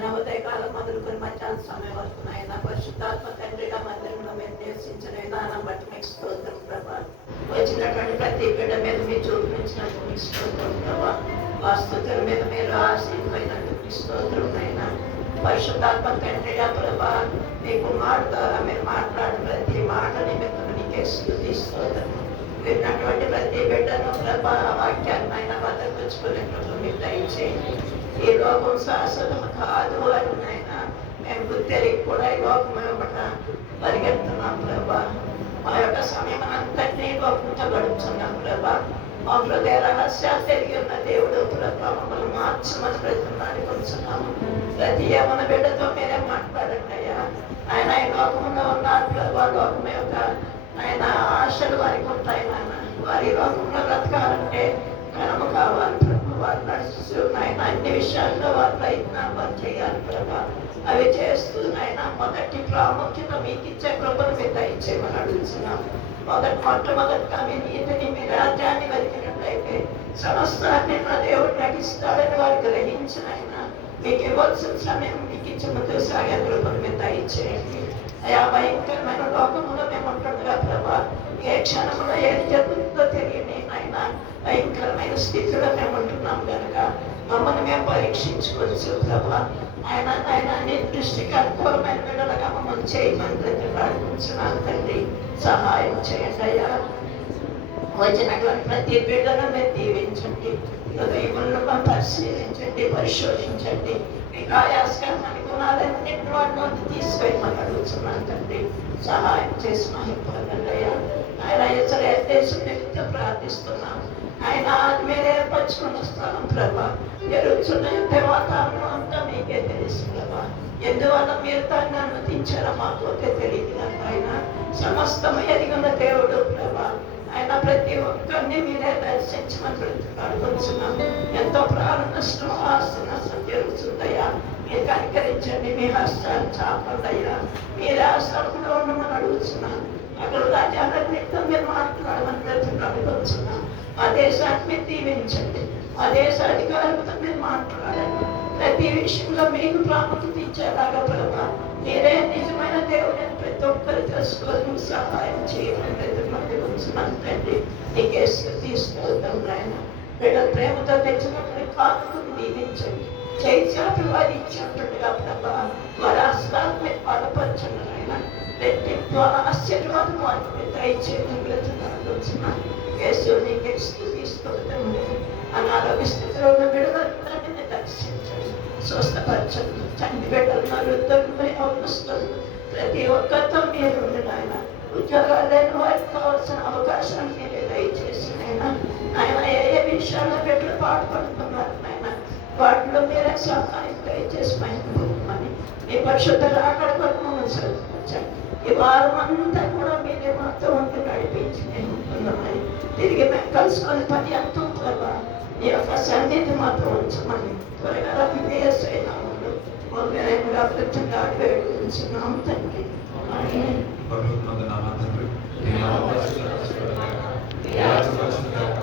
నాయన ఉదయకాలం మొదలుకొని మధ్యాహ్నం సమయం వరకు నాయన పరిశుద్ధాత్మ తండ్రిగా మందిరంలో మీరు నివసించిన విధానం బట్టి మీకు స్తోత్రం ప్రభా. వచ్చినటువంటి ప్రతి బిడ్డ మీద మీరు చూపించినట్టు మీకు స్తోత్రం ప్రభా. వాస్తుతుల మీద మీరు ఆశీర్వైనట్టు మీకు స్తోత్రం అయినా పరిశుద్ధాత్మ తండ్రిగా ప్రభా. మీ కుమారుడు ద్వారా మీరు మాట్లాడిన ప్రతి మాట నిమిత్తం నీకే స్తుతి స్తోత్రం. విన్నటువంటి ప్రతి బిడ్డను ప్రభా వాక్యాన్ని ఆయన భద్రపరుచుకునేటప్పుడు మీరు దయచేయండి. ఈ లోకం శాశ్వతం కాదు అని ఆయన మేము గుర్తెరిగి కూడా ఈ లోకం పరిగెడుతున్నాం ప్రభా. మా యొక్క సమయం అంతటినీ లోకంతో గడుపుతున్నాం ప్రభా. మా హృదయ రహస్యాలు తెలిగి ఉన్న దేవుడు ప్రభా మమ్మల్ని మార్చమని ప్రతిమాని కొంచున్నాము. ప్రతి యవన బిడ్డతో మీరే మాట్లాడండి అయ్యా. ఆయన ఈ లోకంలో ఉన్నారు ప్రభా. లోకం యొక్క ఆయన ఆశలు వారికి ఉంటాయి నాయన. వారి లోకంలో బ్రతకాలంటే ఘనము కావాలి ప్రభు. వారు నడుస్తూ ఆయన అన్ని విషయాల్లో వారు ప్రయత్నాలు వారు చేయాలి ప్రభా. అవి చేస్తూ ఆయన మొదటి ప్రాముఖ్యత మీకు ఇచ్చే కృపను మీరు దయచేయమని అడుగుతున్నాం. మొట్టమొదటిగా మీ నీతిని మీ రాజ్యాన్ని వెతికినట్లయితే సమస్తాన్ని నా దేవుడు నటిస్తాడని వారు గ్రహించిన ఆయన మీకు ఇవ్వాల్సిన సమయం మీకు ఇచ్చి ముందుకు సాగే కృపను మీరు దయచేయండి అయా. భయంకరమైన లోకంలో మేము ఉంటుండగా ప్రభా ఏ క్షణంలో ఏది జరుగుతుందో తెలియని ఆయన భయంకరమైన స్థితిలో మేము ఉంటున్నాం కనుక మమ్మల్ని మేము పరీక్షించుకోవచ్చు ప్రభా. ఆయన నీ దృష్టికి అనుకూలమైన బిడ్డలుగా మమ్మల్ని చేయమని ప్రార్థించున్నాను తండ్రి. సహాయం చేయండి అయ్యా. వచ్చినటువంటి ప్రతి బిడ్డను మీరు దీవించండి. హృదయములను పరిశీలించండి, పరిశోధించండి. మీకు ఆయాస్కరమైన గుణాలన్నింటి వాటిని తీసుకెళ్ళమని అడుగుతున్నాను తండ్రి. సహాయం చేసి మహిళ ఆయన ఇస్రాయేలు దేశం నిమిత్తం ప్రార్థిస్తున్నాం. ఆయన మీరు ఏర్పరచుకున్న స్థలం ప్రభా. జరుగుతున్న యుద్ధ వాతావరణం అంతా మీకే తెలుసు ప్రభా. ఎందువల్ల మీరు దాన్ని అనుమతించారో మాకు తెలియదు కనుక ఆయన సమస్తము ఎదిగిన దేవుడు ప్రభా. ఆయన ప్రతి ఒక్కరిని మీరే దర్శించమని ప్రతిపాడుకుంటున్నాం. ఎంతో ప్రాణ నష్టం, ఆస్తి నష్టం జరుగుతుందయ్యా. మీరు కనికరించండి. మీ హస్తాన్ని చాపండి అయ్యా. మీరే హస్తాల్లో ఉండమని అడుగుతున్నాను. అక్కడ రాజ్యాలన్నింటితో మీరు మాట్లాడమని ప్రతిపాడుకుంటున్నాం. మా దేశాన్ని మీరు దీవించండి. మా దేశ అధికారులతో మీరు మాట్లాడండి. ప్రతి విషయంలో మీకు ప్రాముఖ్యత ఇచ్చేలాగా ప్రభా మీరే నిజమైన దేవుడు అని ప్రతి ఒక్కరు తెలుసుకోవడం సహాయం చేయమని ప్రతి మంది ఉంచున్నాను తండ్రి. నీకే తీసుకెళ్తాం నాయన. బిడ్డ ప్రేమతో తెచ్చినప్పుడు కానుకను దీవించండి. చేతి వారి ఇచ్చినట్టుగా ప్రభా వారి హస్తాలను మీరు బలపరచండి నాయన. రెట్టింపు ఆశీర్వాదం వారికి దయచేయమని బ్రతుకుతున్నాను. యేసు నీకే తీసుకెళ్తాం. అనారోగ్య స్థితిలో ఉన్న బిడ్డలందరినీ దర్శించండి, స్వస్థపరచండి. చండి బిడ్డలు వృద్ధులు ప్రతి ఒక్కరితో మీరు ఉండి నాయన. ఉద్యోగాలు లేని వారికి కావాల్సిన అవకాశాలు మీరే దయచేసి నాయన. ఆయన ఏ విషయాల్లో బిడ్డలు పాటుపడుతున్నారు నాయన, వాటిలో మీరే సహాయం దయచేసి మహిమని మీ పరిశుద్ధ రాకడ కొరకు మమ్మల్ని చదువుకోవచ్చండి. ఈ వారం అంతా కూడా మీరే మాతో ఉండి నడిపించి మేము ఉంటున్నామని తిరిగి మేము కలుసుకొని పని అంతా ప్రభా ఈ యొక్క సన్నిధి మాత్రం ఉంచమని త్వరగా రప్పివేసైనాములు మొదలైనగా ప్రత్యేకంగా వేడుకుంటున్నాం తండ్రి. పరలోకమందున్న మా తండ్రి, నీ నామం పరిశుద్ధపరచబడును గాక. నీ రాజ్యం వచ్చును గాక.